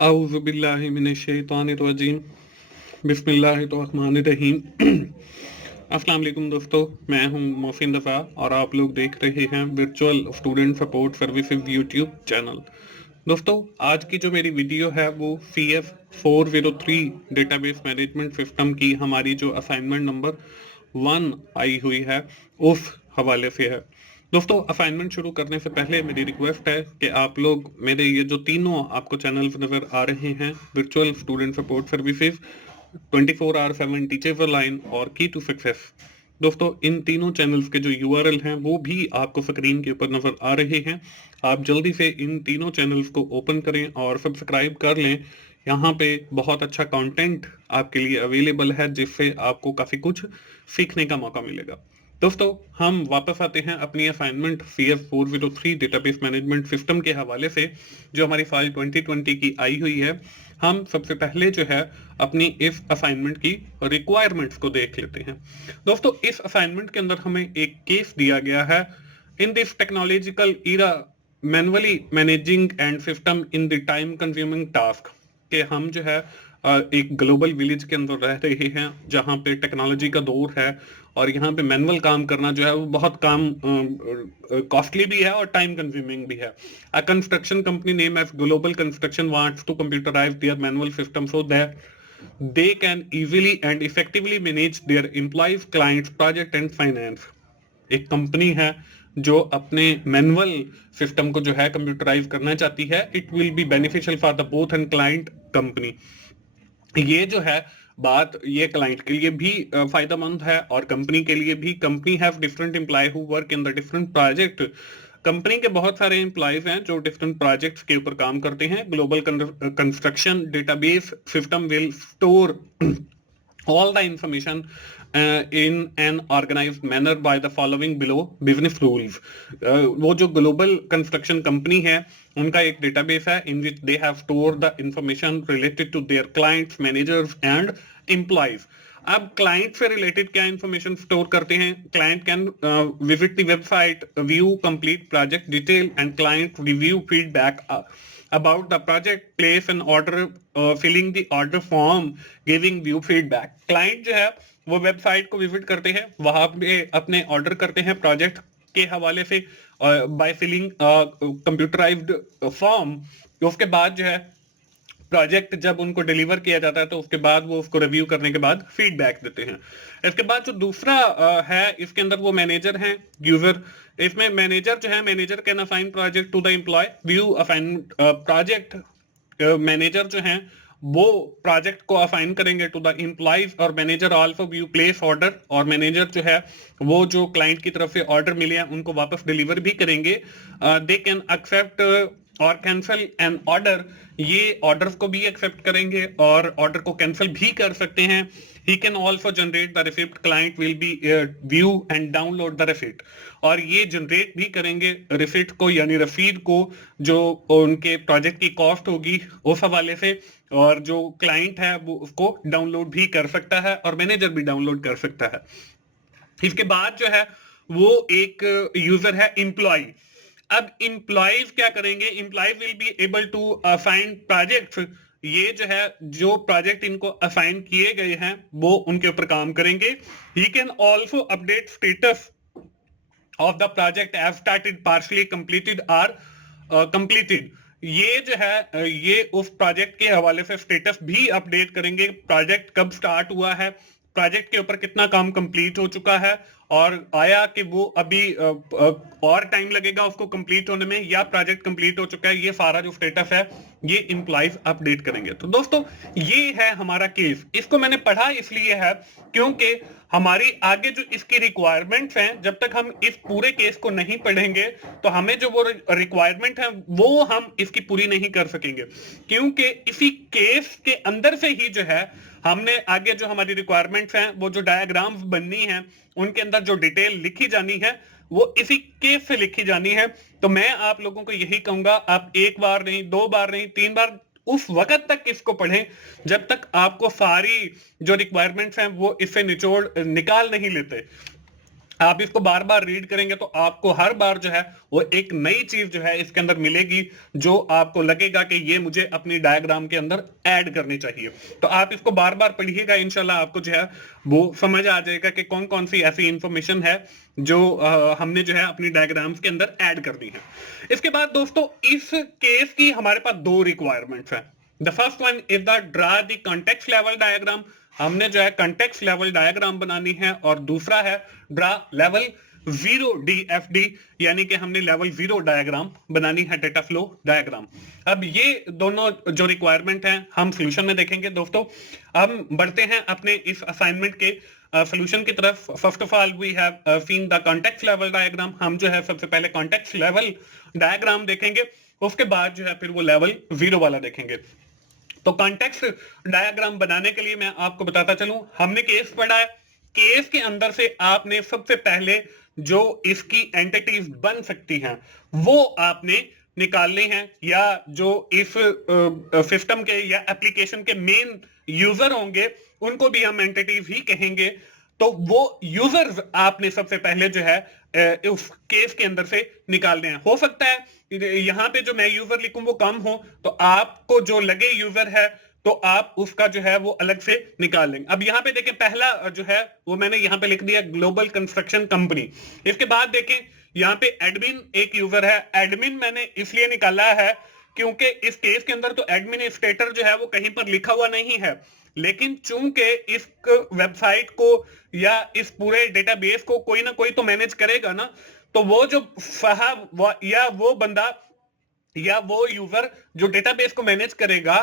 औज़ुबिल्लाहिमिनश्शैतानिर्रजीम बिस्मिल्लाहिर्रहमानिर्रहीम। अस्सलाम वालेकुम दोस्तों, मैं हूं मोहसिन रज़ा और आप लोग देख रहे हैं virtual student support services YouTube channel. दोस्तों, आज की जो मेरी वीडियो है वो CS 403 डेटाबेस मैनेजमेंट सिस्टम की हमारी जो असाइनमेंट नंबर 1 आई हुई है उस हवाले से है। दोस्तों, असाइनमेंट शुरू करने से पहले मेरी रिक्वेस्ट है कि आप लोग मेरे ये जो तीनों आपको चैनल्स नज़र आ रहे हैं, virtual student support services, 24/7 teachers line और की टू सक्सेस, दोस्तों इन तीनों चैनल्स के जो URL हैं वो भी आपको स्क्रीन के ऊपर नज़र आ रहे हैं। आप जल्दी से इन तीनों चैनल्स को ओपन करें और सब्सक्राइब कर लें। यहाँ पे बहुत अच्छा कंटेंट आपके लिए अवेलेबल है जिससे आपको काफ़ी कुछ सीखने का मौका मिलेगा। दोस्तों, हम वापस आते हैं अपनी assignment CS 403 database management system के हवाले से, जो हमारी फाइल 2020 की आई हुई है। हम सबसे पहले जो है अपनी इस असाइनमेंट की रिक्वायरमेंट्स को देख लेते हैं। दोस्तों, इस असाइनमेंट के अंदर हमें एक केस दिया गया है। In this technological era manually managing and system in the time consuming task, कि हम जो है एक ग्लोबल विलेज के अंदर रह रहे हैं जहाँ पे टेक्नोलॉजी का दौर है और यहाँ पे मैनुअल काम करना जो है वो बहुत काम कॉस्टली भी है और टाइम कंज्यूमिंग भी है। A construction company name as global construction wants to computerize their manual system so that they can easily and effectively manage their employees, clients, project and finance। एक कंपनी है जो अपने manual system को जो है computerise करना चाहती है। It will be beneficial for the both and client company. ये जो है बात, ये क्लाइंट के लिए भी फायदेमंद है और कंपनी के लिए भी। Company have different employ who work in the different project. Company के बहुत सारे एम्प्लॉयज हैं जो डिफरेंट प्रोजेक्ट्स के ऊपर काम करते हैं। Global construction database system will store all the information in an organized manner by the following below business rules। वो जो ग्लोबल कंस्ट्रक्शन कंपनी है उनका एक डेटाबेस है in which they have stored the information related to their clients, managers and employees। अब client से related क्या information store करते हैं? Client can visit the website, view complete project detail and client review feedback about the project, place an order, filling the order form, giving view feedback। Client जो है वो website को visit करते हैं, वहां पे अपने ऑर्डर करते हैं प्रोजेक्ट के हवाले से बाय फिलिंग कंप्यूटराइज्ड फॉर्म। उसके बाद जो है प्रोजेक्ट जब उनको डिलीवर किया जाता है तो उसके बाद वो उसको रिव्यू करने के बाद फीडबैक देते हैं। इसके बाद जो दूसरा है इसके अंदर वो मैनेजर हैं, यूजर। इसमें मैनेजर जो है, manager can assign project to the employ, view assign project. Manager जो हैं वो प्रोजेक्ट को असाइन करेंगे टू द एम्प्लॉयज और manager also view place order. और मैनेजर जो है वो जो क्लाइंट की तरफ से ऑर्डर मिले हैं उनको वापस डिलीवर भी करेंगे। दे कैन एक्सेप्ट और कैंसिल एन ऑर्डर, ये ऑर्डर को भी एक्सेप्ट करेंगे और ऑर्डर को कैंसिल भी कर सकते हैं। ही can also generate the receipt, client will be view and download the receipt. और ये जनरेट भी करेंगे रिसिप्ट को, यानी रसीद को, जो उनके प्रोजेक्ट की कॉस्ट होगी उस हवाले से। और जो क्लाइंट है वो उसको डाउनलोड भी कर सकता है और मैनेजर भी डाउनलोड कर सकता है। इसके बाद जो है वो एक यूजर है एम्प्लॉय। अब एम्प्लॉयज क्या करेंगे? Employ will be able to assign projects. ये जो है जो प्रोजेक्ट इनको असाइन किए गए हैं वो उनके ऊपर काम करेंगे। He can also update status of the project as started, partially completed और कंप्लीटेड। ये जो है ये उस प्रोजेक्ट के हवाले से स्टेटस भी अपडेट करेंगे। प्रोजेक्ट कब स्टार्ट हुआ है, प्रोजेक्ट के ऊपर कितना काम कंप्लीट हो चुका है और आया कि वो अभी और टाइम लगेगा उसको कंप्लीट होने में, या प्रोजेक्ट कंप्लीट हो चुका है, ये सारा जो स्टेटस है ये एम्प्लॉयज अपडेट करेंगे। तो दोस्तों, ये है हमारा केस। इसको मैंने पढ़ा इसलिए है क्योंकि हमारी आगे जो इसकी रिक्वायरमेंट्स हैं, जब तक हम इस पूरे केस को नहीं पढ़ेंगे तो हमें जो वो रिक्वायरमेंट है वो हम इसकी पूरी नहीं कर सकेंगे। क्योंकि इसी केस के अंदर से ही जो है हमने आगे जो हमारी रिक्वायरमेंट्स हैं, वो जो डायग्राम्स बननी है, उनके अंदर जो डिटेल लिखी जानी है वो इसी केस से लिखी जानी है। तो मैं आप लोगों को यही कहूंगा, आप एक बार नहीं, दो बार नहीं, 3 बार उस वक्त तक इसको पढ़ें जब तक आपको सारी जो रिक्वायरमेंट्स हैं वो इससे निचोड़ निकाल नहीं लेते। आप इसको बार बार रीड करेंगे तो आपको हर बार जो है वो एक नई चीज जो है इसके अंदर मिलेगी, जो आपको लगेगा कि ये मुझे अपनी डायग्राम के अंदर ऐड करनी चाहिए। तो आप इसको बार बार पढ़िएगा, इंशाल्लाह आपको जो है वो समझ आ जाएगा कि कौन कौन सी ऐसी इंफॉर्मेशन है जो हमने जो है अपनी डायग्राम्स के अंदर ऐड करनी है। इसके बाद दोस्तों इस केस की हमारे पास दो रिक्वायरमेंट्स हैं। The first one is the draw the context level diagram, हमने जो है कॉन्टेक्स्ट लेवल डायग्राम बनानी है, और दूसरा है ड्रा लेवल 0 DFD, यानी कि हमने लेवल 0 डायग्राम बनानी है, डेटा फ्लो डायग्राम। अब ये दोनों जो रिक्वायरमेंट हैं हम सॉल्यूशन में देखेंगे दोस्तों। हम बढ़ते हैं अपने इस असाइनमेंट के सॉल्यूशन की तरफ। First of all we have seen the context level diagram, हम जो है सबसे पहले कॉन्टेक्स्ट लेवल डायग्राम देखेंगे, उसके बाद जो है फिर वो लेवल 0 वाला देखेंगे। तो कॉन्टेक्स्ट डायग्राम बनाने के लिए मैं आपको बताता चलूं, हमने केस पढ़ा है, केस के अंदर से आपने सबसे पहले जो इसकी एंटिटीज बन सकती हैं वो आपने निकालने हैं, या जो इस सिस्टम के या एप्लीकेशन के मेन यूजर होंगे उनको भी हम एंटिटीज ही कहेंगे। तो वो यूजर्स आपने सबसे पहले जो है उस केस के अंदर से निकालने हैं। हो सकता है यहां पे जो मैं यूजर लिखूं वो कम हो, तो आपको जो लगे यूजर है तो आप उसका जो है वो अलग से निकाल लेंगे। अब यहाँ पे देखें पहला जो है वो मैंने यहाँ पे लिख दिया ग्लोबल कंस्ट्रक्शन कंपनी। इसके बाद देखें यहाँ पे एडमिन एक यूजर है, एडमिन मैंने इसलिए निकाला है क्योंकि इस केस के अंदर तो एडमिनिस्ट्रेटर जो है वो कहीं पर लिखा हुआ नहीं है, लेकिन चूंकि इस वेबसाइट को या इस पूरे डेटाबेस को कोई ना कोई तो मैनेज करेगा ना, तो वो जो साहब या वो बंदा या वो यूजर जो डेटाबेस को मैनेज करेगा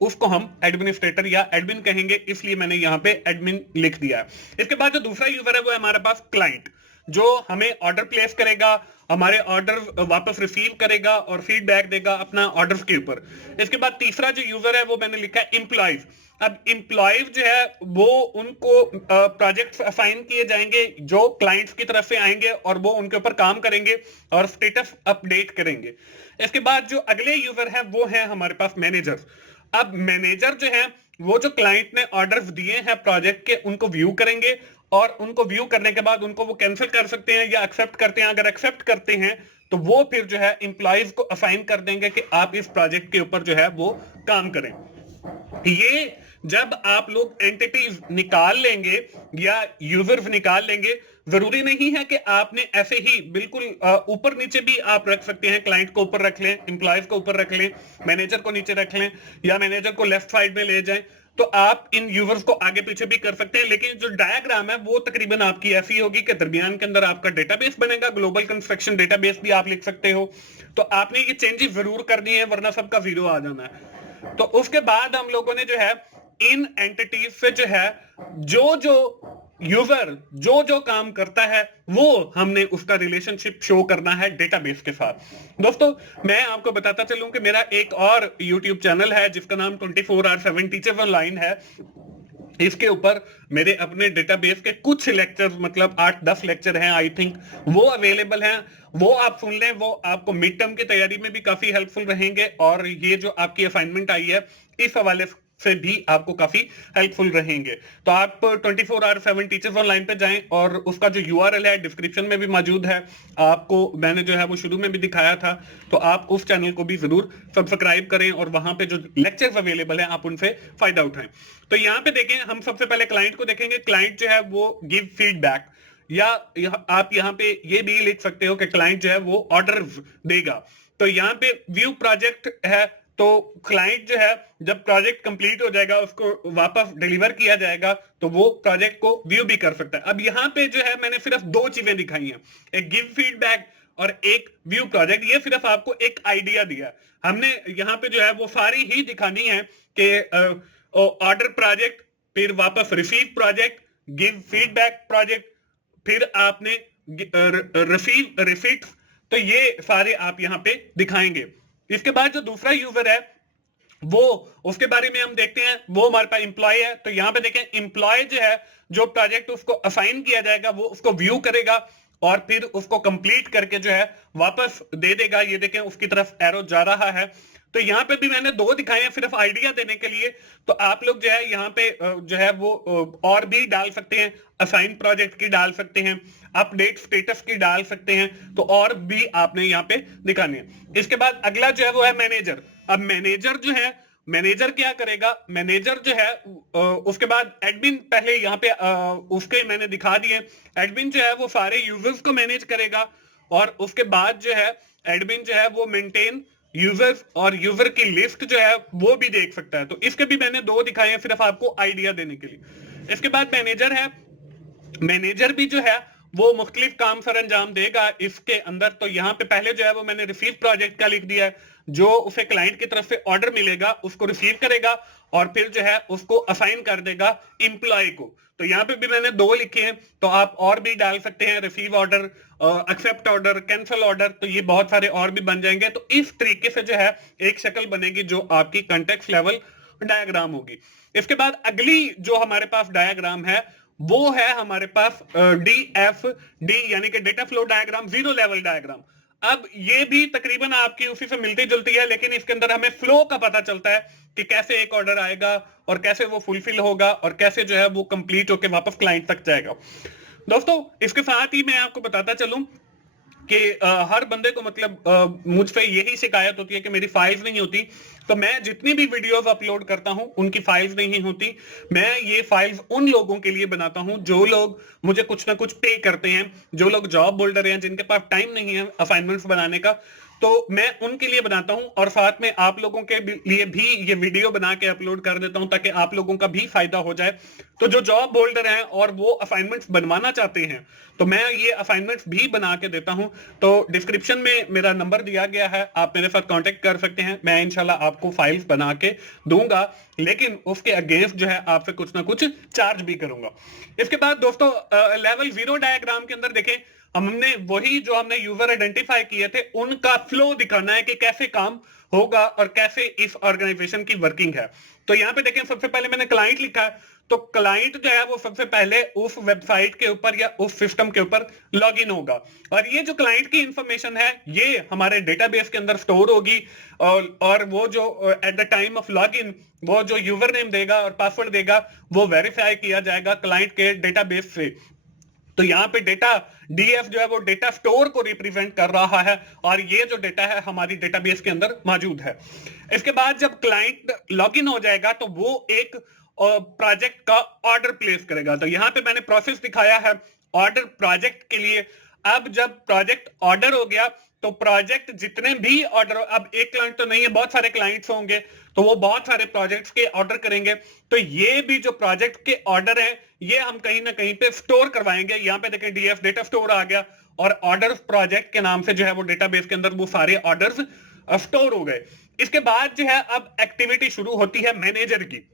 उसको हम एडमिनिस्ट्रेटर या एडमिन कहेंगे, इसलिए मैंने यहां पे एडमिन लिख दिया। इसके बाद जो दूसरा यूजर है वो है हमारे पास क्लाइंट, जो हमें ऑर्डर प्लेस करेगा, हमारे ऑर्डर वापस रिसीव करेगा और फीडबैक देगा अपना ऑर्डर के ऊपर। इसके बाद तीसरा जो यूजर है वो मैंने लिखा है एम्प्लॉइज। अब एम्प्लॉइज जो है वो उनको प्रोजेक्ट्स असाइन किए जाएंगे जो क्लाइंट्स की तरफ से आएंगे और वो उनके ऊपर काम करेंगे और स्टेटस अपडेट करेंगे। इसके बाद जो अगले यूजर है वो है हमारे पास मैनेजर। अब मैनेजर जो है वो जो क्लाइंट ने ऑर्डर्स दिए हैं प्रोजेक्ट के उनको व्यू करेंगे, और उनको व्यू करने के बाद उनको वो कैंसिल कर सकते हैं या एक्सेप्ट करते हैं। अगर एक्सेप्ट करते हैं तो वो फिर जो है एम्प्लॉइज को असाइन कर देंगे कि आप इस प्रोजेक्ट के ऊपर जो है वो काम करें। ये जब आप लोग एंटिटीज निकाल लेंगे या यूजर्स निकाल लेंगे, जरूरी नहीं है कि आपने ऐसे ही बिल्कुल ऊपर नीचे भी आप रख सकते हैं। क्लाइंट को ऊपर रख लें, एम्प्लॉयज को ऊपर रख लें, मैनेजर को नीचे रख लें, या मैनेजर को लेफ्ट साइड में ले जाएं। तो आप इन यूजर्स को आगे पीछे भी कर सकते हैं, लेकिन जो डायग्राम है वो तकरीबन आपकी ऐसी होगी कि दरमियान के अंदर आपका डेटाबेस बनेगा, ग्लोबल कंस्ट्रक्शन डेटाबेस भी आप लिख सकते हो। तो आपने ये चेंजेस जरूर करनी है वरना सबका 0 आ जाना है। तो उसके बाद हम लोगों ने जो है इन एंटिटीज से जो है जो यूजर जो काम करता है वो हमने उसका रिलेशनशिप शो करना है डेटाबेस के साथ। दोस्तों मैं आपको बताता चलूं कि मेरा एक और YouTube चैनल है जिसका नाम 24/7 टीचर्स ऑनलाइन है। इसके ऊपर मेरे अपने डेटाबेस के कुछ लेक्चर, मतलब 8-10 लेक्चर हैं आई थिंक, वो अवेलेबल हैं। वो आप सुन लें, वो आपको मिड टर्म की तैयारी में भी काफी हेल्पफुल रहेंगे, और ये जो आपकी असाइनमेंट आई है इस हवाले से भी आपको काफी हेल्पफुल रहेंगे। तो आप 24/7 टीचर्स ऑनलाइन पे जाएं, और उसका जो URL है डिस्क्रिप्शन में भी मौजूद है, आपको मैंने जो है वो शुरू में भी दिखाया था। तो आप उस चैनल को भी जरूर सब्सक्राइब करें, और वहां पे जो लेक्चर्स अवेलेबल हैं आप उनसे फायदा उठाएं। तो यहाँ पे देखें, हम सबसे पहले क्लाइंट को देखेंगे। क्लाइंट जो है वो गिव फीडबैक, या आप यहाँ पे ये भी लिख सकते हो कि क्लाइंट जो है वो ऑर्डर देगा। तो यहाँ पे व्यू प्रोजेक्ट है, तो क्लाइंट जो है जब प्रोजेक्ट कंप्लीट हो जाएगा उसको वापस डिलीवर किया जाएगा तो वो प्रोजेक्ट को व्यू भी कर सकता है। अब यहाँ पे जो है मैंने सिर्फ 2 चीजें दिखाई हैं, एक गिव फीडबैक और एक व्यू प्रोजेक्ट। ये सिर्फ आपको एक आइडिया दिया। हमने यहाँ पे जो है वो सारी ही दिखानी है कि ऑर्डर प्रोजेक्ट, फिर वापस receive project, give feedback project, फिर आपने रिसीव रिसीट। तो ये सारे आप यहाँ पे दिखाएंगे। इसके बाद जो दूसरा यूजर है वो, उसके बारे में हम देखते हैं। वो हमारे पास एम्प्लॉय है। तो यहाँ पे देखें, एम्प्लॉय जो है जो प्रोजेक्ट उसको असाइन किया जाएगा वो उसको व्यू करेगा और फिर उसको कंप्लीट करके जो है वापस दे देगा। ये देखें उसकी तरफ एरो जा रहा है। तो यहाँ पे भी मैंने 2 दिखाए हैं सिर्फ आइडिया देने के लिए। तो आप लोग जो है यहाँ पे जो है वो और भी डाल सकते हैं, असाइन प्रोजेक्ट की डाल सकते हैं, अपडेट स्टेटस की डाल सकते हैं, तो और भी आपने यहाँ पे दिखाने हैं। इसके बाद अगला जो है वो है मैनेजर। अब मैनेजर जो है, मैनेजर क्या करेगा, मैनेजर जो है उसके बाद एडमिन, पहले यहाँ पे उसके मैंने दिखा दिए। एडमिन जो है वो सारे यूजर्स को मैनेज करेगा, और उसके बाद जो है एडमिन जो है वो मेंटेन यूजर्स और यूजर की लिस्ट जो है वो भी देख सकता है। तो इसके भी मैंने 2 दिखाए हैं सिर्फ आपको आइडिया देने के लिए। इसके बाद मैनेजर है, मैनेजर भी जो है वो मुख्तलिफ काम सर अंजाम देगा इसके अंदर। तो यहाँ पे पहले जो है वो मैंने रिसीव प्रोजेक्ट का लिख दिया है, जो उसे क्लाइंट की तरफ से ऑर्डर मिलेगा उसको रिसीव करेगा और फिर जो है उसको असाइन कर देगा एम्प्लॉय को। तो यहाँ पे भी मैंने 2 लिखे हैं, तो आप और भी डाल सकते हैं, receive order, accept order, cancel order, तो ये बहुत सारे और भी बन जाएंगे। तो इस तरीके से जो है एक शक्ल बनेगी जो आपकी कॉन्टेक्स्ट लेवल डायग्राम होगी। इसके बाद अगली जो हमारे पास डायग्राम है वो है हमारे पास DFD यानी कि data flow diagram, zero level diagram. अब ये भी तकरीबन आपकी उसी से मिलती जुलती है, लेकिन इसके अंदर हमें फ्लो का पता चलता है कि कैसे एक ऑर्डर आएगा और कैसे वो फुलफिल होगा और कैसे जो है वो कंप्लीट होकर वापस क्लाइंट तक जाएगा। दोस्तों इसके साथ ही मैं आपको बताता चलूं कि हर बंदे को मतलब मुझसे यही शिकायत होती है कि मेरी फाइल्स नहीं होती। तो मैं जितनी भी वीडियोस अपलोड करता हूं उनकी फाइल्स नहीं होती। मैं ये फाइल्स उन लोगों के लिए बनाता हूं जो लोग मुझे कुछ ना कुछ पे करते हैं, जो लोग जॉब होल्डर हैं, जिनके पास टाइम नहीं है असाइनमेंट्स बनाने का, तो मैं उनके लिए बनाता हूं। और साथ में आप लोगों के लिए भी ये वीडियो बना के अपलोड कर देता हूं ताकि आप लोगों का भी फायदा हो जाए। तो जो जॉब होल्डर हैं और वो असाइनमेंट्स बनवाना चाहते हैं तो मैं ये असाइनमेंट्स भी बना के देता हूं। तो डिस्क्रिप्शन में मेरा नंबर दिया गया है, आप मेरे साथ कांटेक्ट कर सकते हैं। मैं इंशाल्लाह आपको फाइल्स बना के दूंगा, लेकिन उसके अगेंस्ट जो है आपसे कुछ ना कुछ चार्ज भी करूंगा। इसके बाद दोस्तों लेवल 0 डायग्राम के अंदर देखें, हमने वही जो हमने यूजर आइडेंटिफाई किए थे उनका फ्लो दिखाना है कि कैसे काम होगा और कैसे इस ऑर्गेनाइजेशन की वर्किंग है। तो यहाँ पे देखें, सबसे पहले मैंने क्लाइंट लिखा है। तो क्लाइंट जो है वो सबसे पहले उस वेबसाइट के ऊपर या उस सिस्टम के ऊपर लॉगिन होगा, और ये जो क्लाइंट की इंफॉर्मेशन है ये हमारे डेटाबेस के अंदर स्टोर होगी। और वो जो at the time of log n वो जो यूजर नेम देगा और पासवर्ड देगा वो वेरीफाई किया जाएगा क्लाइंट के डेटाबेस से। तो यहाँ पे डेटा डीएफ जो है वो डेटा स्टोर को रिप्रेजेंट कर रहा है, और ये जो डेटा है हमारी डेटाबेस के अंदर मौजूद है। इसके बाद जब क्लाइंट लॉगिन हो जाएगा तो वो एक प्रोजेक्ट का ऑर्डर प्लेस करेगा। तो यहाँ पे मैंने प्रोसेस दिखाया है ऑर्डर प्रोजेक्ट के लिए। अब जब प्रोजेक्ट ऑर्डर हो गया तो प्रोजेक्ट जितने भी ऑर्डर, अब एक क्लाइंट तो नहीं है, बहुत सारे क्लाइंट्स होंगे तो वो बहुत सारे प्रोजेक्ट्स के ऑर्डर करेंगे। तो ये भी जो प्रोजेक्ट के ऑर्डर हैं ये हम कहीं ना कहीं पे स्टोर करवाएंगे। यहाँ पे देखें डीएफ डेटा स्टोर आ गया, और ऑर्डर प्रोजेक्ट के नाम से जो है वो डेटाबेस के अंदर वो सारे ऑर्डर्स स्टोर हो गए। इसके बाद जो है अब एक्टिविटी शुरू होती है मैनेजर की।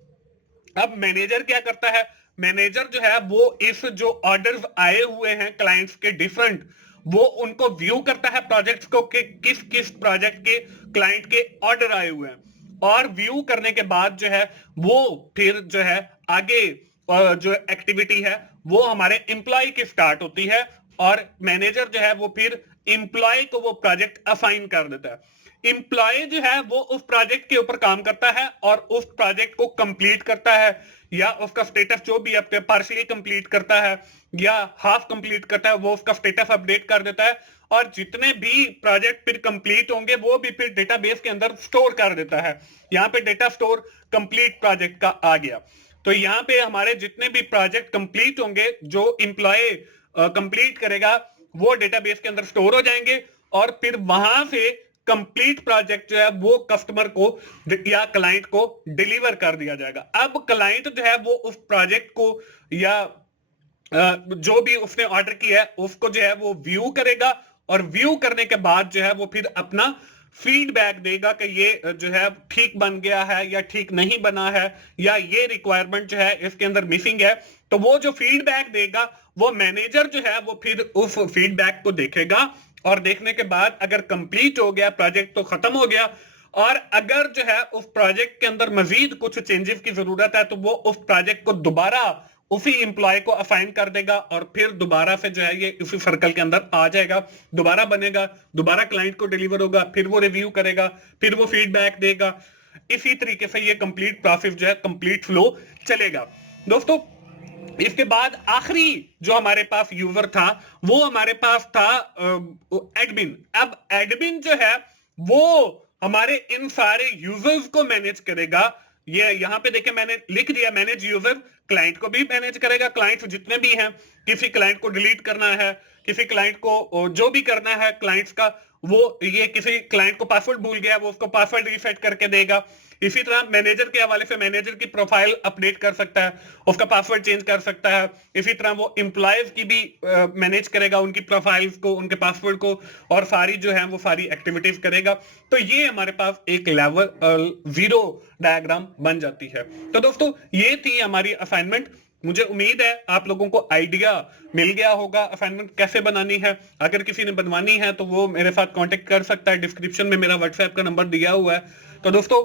अब मैनेजर क्या करता है, मैनेजर जो है वो इस जो ऑर्डर्स आए हुए हैं क्लाइंट्स के डिफरेंट, वो उनको व्यू करता है प्रोजेक्ट्स को कि किस किस प्रोजेक्ट के क्लाइंट के ऑर्डर आए हुए हैं। और व्यू करने के बाद जो है वो फिर जो है आगे जो एक्टिविटी है वो हमारे एम्प्लॉय की स्टार्ट होती है, और मैनेजर जो है वो फिर एम्प्लॉय को वो प्रोजेक्ट असाइन कर देता है। एम्प्लॉय जो है वो उस प्रोजेक्ट के ऊपर काम करता है और उस प्रोजेक्ट को कंप्लीट करता है, या उसका स्टेटस जो भी अपने पार्शियली कंप्लीट करता है या हाफ कंप्लीट करता है वो उसका स्टेटस अपडेट कर देता है। और जितने भी प्रोजेक्ट फिर कंप्लीट होंगे वो भी फिर डेटाबेस के अंदर स्टोर कर देता है। यहाँ पे डेटा स्टोर कंप्लीट प्रोजेक्ट का आ गया। तो यहाँ पे हमारे जितने भी प्रोजेक्ट कंप्लीट होंगे जो एम्प्लॉय कंप्लीट करेगा वो डेटाबेस के अंदर स्टोर हो जाएंगे, और फिर वहां से कंप्लीट प्रोजेक्ट जो है वो कस्टमर को या क्लाइंट को डिलीवर कर दिया जाएगा। अब क्लाइंट जो है वो उस प्रोजेक्ट को या जो भी उसने ऑर्डर किया है उसको जो है वो व्यू करेगा, और व्यू करने के बाद जो है वो फिर अपना फीडबैक देगा कि ये जो है ठीक बन गया है या ठीक नहीं बना है, या ये रिक्वायरमेंट जो है इसके अंदर मिसिंग है। तो वो जो फीडबैक देगा वो मैनेजर जो है वो फिर उस फीडबैक को देखेगा, और देखने के बाद अगर कंप्लीट हो गया प्रोजेक्ट तो खत्म हो गया, और अगर जो है उस प्रोजेक्ट के अंदर मजीद कुछ चेंजेस की जरूरत है तो वो उस प्रोजेक्ट को दोबारा उसी एम्प्लॉय को असाइन कर देगा और फिर दोबारा से जो है ये उसी सर्कल के अंदर आ जाएगा, दोबारा बनेगा, दोबारा क्लाइंट को डिलीवर होगा, फिर वो रिव्यू करेगा, फिर वो फीडबैक देगा। इसी तरीके से ये कंप्लीट प्रोसेस जो है, कंप्लीट फ्लो चलेगा। दोस्तों इसके बाद आखिरी जो हमारे पास यूजर था वो हमारे पास था एडमिन। अब एडमिन जो है वो हमारे इन सारे यूजर्स को मैनेज करेगा। ये यहां पे देखें मैंने लिख दिया मैनेज यूजर, क्लाइंट को भी मैनेज करेगा। क्लाइंट जितने भी हैं, किसी क्लाइंट को डिलीट करना है, किसी क्लाइंट को जो भी करना है क्लाइंट्स का, वो ये किसी क्लाइंट को पासवर्ड भूल गया वो उसको पासवर्ड रीसेट करके देगा। इसी तरह मैनेजर के हवाले से मैनेजर की प्रोफाइल अपडेट कर सकता है, उसका पासवर्ड चेंज कर सकता है। इसी तरह वो एम्प्लॉयज की भी मैनेज करेगा, उनकी प्रोफाइल्स को, उनके पासवर्ड को, और सारी जो है वो सारी एक्टिविटीज करेगा। तो ये हमारे पास एक लेवल 0 डायग्राम बन जाती है। तो दोस्तों ये थी हमारी असाइनमेंट। मुझे उम्मीद है आप लोगों को आइडिया मिल गया होगा असाइनमेंट कैसे बनानी है। अगर किसी ने बनवानी है तो वो मेरे साथ कांटेक्ट कर सकता है, डिस्क्रिप्शन में मेरा व्हाट्सएप का नंबर दिया हुआ है। तो दोस्तों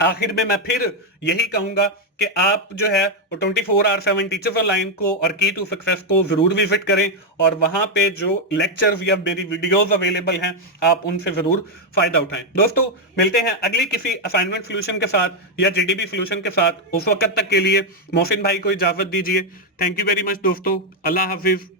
आखिर में मैं फिर यही कहूंगा कि आप जो है वो 24/7 टीचर्स ऑनलाइन को और की टू सक्सेस को जरूर विजिट करें, और वहां पे जो लेक्चर्स या मेरी वीडियोस अवेलेबल हैं आप उनसे जरूर फायदा उठाएं। दोस्तों मिलते हैं अगली किसी असाइनमेंट सोल्यूशन के साथ या जीडीबी सोल्यूशन के साथ। उस वक्त तक के लिए मोहसिन भाई को इजाजत दीजिए। थैंक यू वेरी मच दोस्तों, अल्लाह हाफिज।